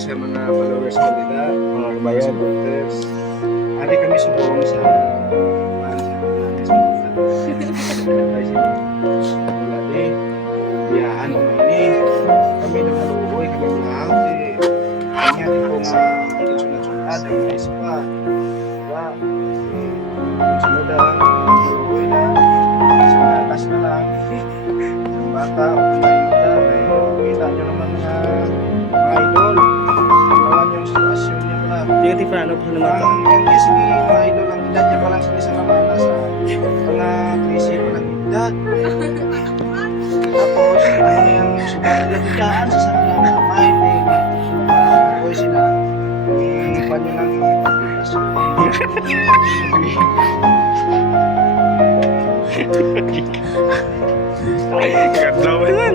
sa mga followers ko nila, Mga kabayan. supporters. Ari kami subong sa para sa namin sa mga Ulade. Biyaan mo ini. Kami naman uuwi kami lahat eh. Kanya din po nga sunod-sunod ang mais pa. Diba? Sunod uuwi na. Sunatas na lang. Ang bata, kita nyo naman mga idol. Naman yung sitwasyon niya pala. Hindi ka paano po naman ito? Ang yes, mga idol, ang edad niya pa lang sila sa mga nasa mga 13 pa lang edad. Tapos, ano yung sumagalagyan sa sarili ng kamay, boy sila. Ipan nyo lang yung aplikasyon. Ay, ganda mo yan.